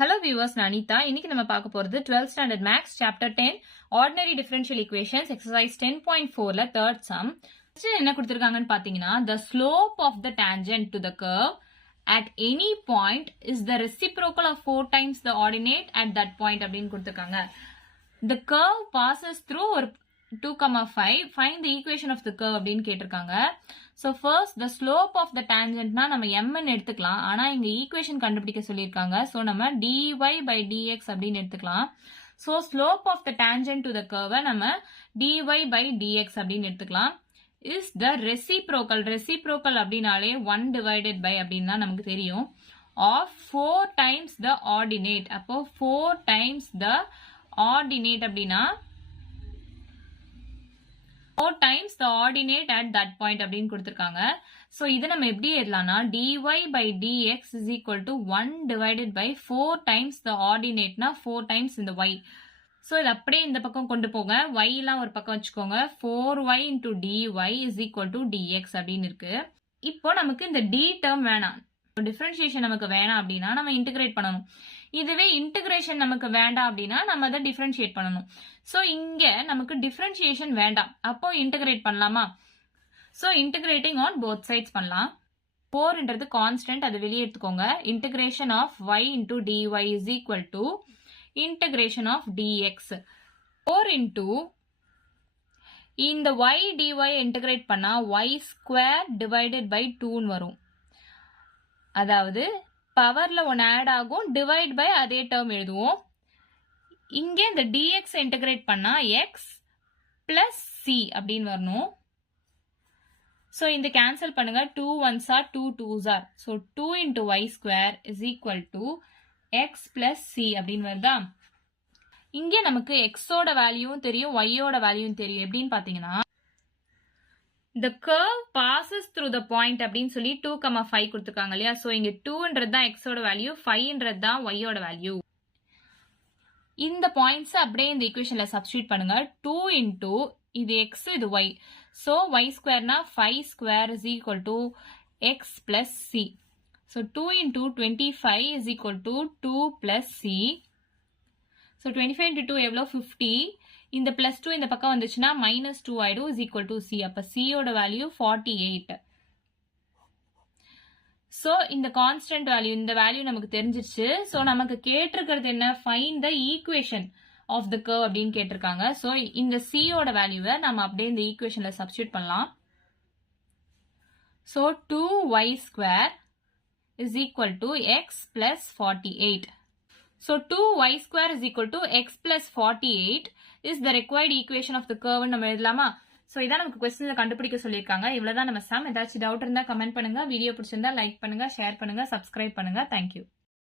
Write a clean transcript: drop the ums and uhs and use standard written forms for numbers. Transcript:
Hello viewers, நான் அனிதா. இன்னைக்கு நம்ம பார்க்க போறது 12th standard max chapter 10 ordinary differential equations exercise 10.4ல third sum. என்ன கொடுத்திருக்காங்கன்னு பாத்தீங்கன்னா the slope of the tangent to the curve at any point is the reciprocal of 4 times the ordinate at that point அப்படின்னு கொடுத்திருக்காங்க. The curve passes through ஒரு 2,5 find the equation of the curve அப்படின்னு கேட்டிருக்காங்க. So first the slope of the tangent னா நம்ம m ன்னு எடுத்துக்கலாம். ஆனா இங்க ஈக்குவேஷன் கண்டுபிடிக்க சொல்லிருக்காங்க. So நம்ம dy by dx அப்படின்னு எடுத்துக்கலாம். So slope of the tangent to the curve நம்ம dy by dx அப்படின்னு எடுத்துக்கலாம். Is the reciprocal அப்படினாலே 1 divided by அப்படின்னு தான் நமக்கு தெரியும். Of 4 times the ordinate. அப்போ 4 times the ordinate அப்படின்னா 4 times the ordinate at that point அப்படின்னு கொடுத்திருக்காங்க. So இதை நம்ம எப்படி எழுதலாம்னா dy by dx is equal to 1 divided by 4 times the ordinate னா 4 times இந்த y. So இது அப்படியே இந்த பக்கம் கொண்டு போங்க. y எல்லாம் ஒரு பக்கம் வச்சுக்கோங்க. 4y into dy is equal to dx அப்படின்னு இருக்கு. இப்போ நமக்கு இந்த d term வேணாம். டிஃபரன்ஷியேஷன் நமக்கு வேணாம் அப்படின்னா நம்ம இன்டகிரேட் பண்ணணும். இதுவே இன்டகிரேஷன் நமக்கு வேண்டாம் அப்படின்னா நம்ம அதை டிஃபரன்ஷியேட் பண்ணணும். சோ இங்க நமக்கு டிஃபரன்ஷியேஷன் வேண்டாம். அப்போ இன்டகிரேட் பண்ணலாமா? So integrating on both sides பண்ணலாம். 4ன்றது கான்ஸ்டன்ட், அது வெளியே எடுத்துக்கோங்க. Integration of y into dy is equal to integration of dx. 4 into இந்த y dy இன்டகிரேட் பண்ணா y square divided by 2 வரும். அதாவது பவர்ல ஒன்னு ஆட் ஆகும், டிவைட் பை அதே டேர்ம் எழுதுவோம். இங்க இந்த dx இன்டகிரேட் பண்ணா x plus c அப்படின்னு வரணும். சோ இந்த கேன்சல் பண்ணுங்க. 2 1s are 2 2s are. So 2 into y square is equal to x plus c அப்படின்னு வருதா? இங்க நமக்கு x ஓட வேல்யூவும் தெரியும், y ஓட வேல்யூவும் தெரியும். எப்படின்னு பாத்தீங்கன்னா the curve passes through the point அப்படின்னு சொல்லி 2,5 கொடுத்திருக்காங்க இல்லையா? சோ இங்க 2ன்றது தான் x ஓட வேல்யூ, 5ன்றது தான் y ஓட வேல்யூ. இந்த பாயிண்ட்ஸ் அப்படியே இந்த ஈக்குவேஷன்ல சப்ஸ்டிட்யூட் பண்ணுங்க. 2 into இது x இது y. So y ஸ்கொயர்னா 5 square is equal to x plus c. So 2 into 25 is equal to 2 plus c. So 25 into 2 எவ்வளோ? 50. இந்த plus 2 இந்த பக்கம் வந்துச்சுன்னா minus 2 ஆயிடும் is equal to c. அப்ப c ஓட வேல்யூ 48. So இந்த கான்ஸ்டன்ட் வேல்யூ, இந்த வேல்யூ நமக்கு தெரிஞ்சிருச்சு. So நமக்கு கேட்டிருக்கிறது என்ன? find the equation of the curve அப்படின்னு கேட்டிருக்காங்க. So இந்த c ஓட வேல்யூவை நம்ம அப்படியே இந்த ஈக்குவேஷன்ல சப்ஸ்டிட்யூட் பண்ணலாம். So 2y square is equal to x plus 48. So 2y square is equal to x plus 48 is the required equation of the curve நம்ம எழுதலாமா? சோ இதான் நமக்கு क्वेश्चनல கண்டுபிடிக்க சொல்லிருக்காங்க. இவ்வளவுதான் நம்ம சம். ஏதாச்சும் டவுட் இருந்தா கமெண்ட் பண்ணுங்க. வீடியோ பிடிச்சிருந்தா லைக் பண்ணுங்க, ஷேர் பண்ணுங்க, சப்ஸ்கிரைப் பண்ணுங்க. Thank you.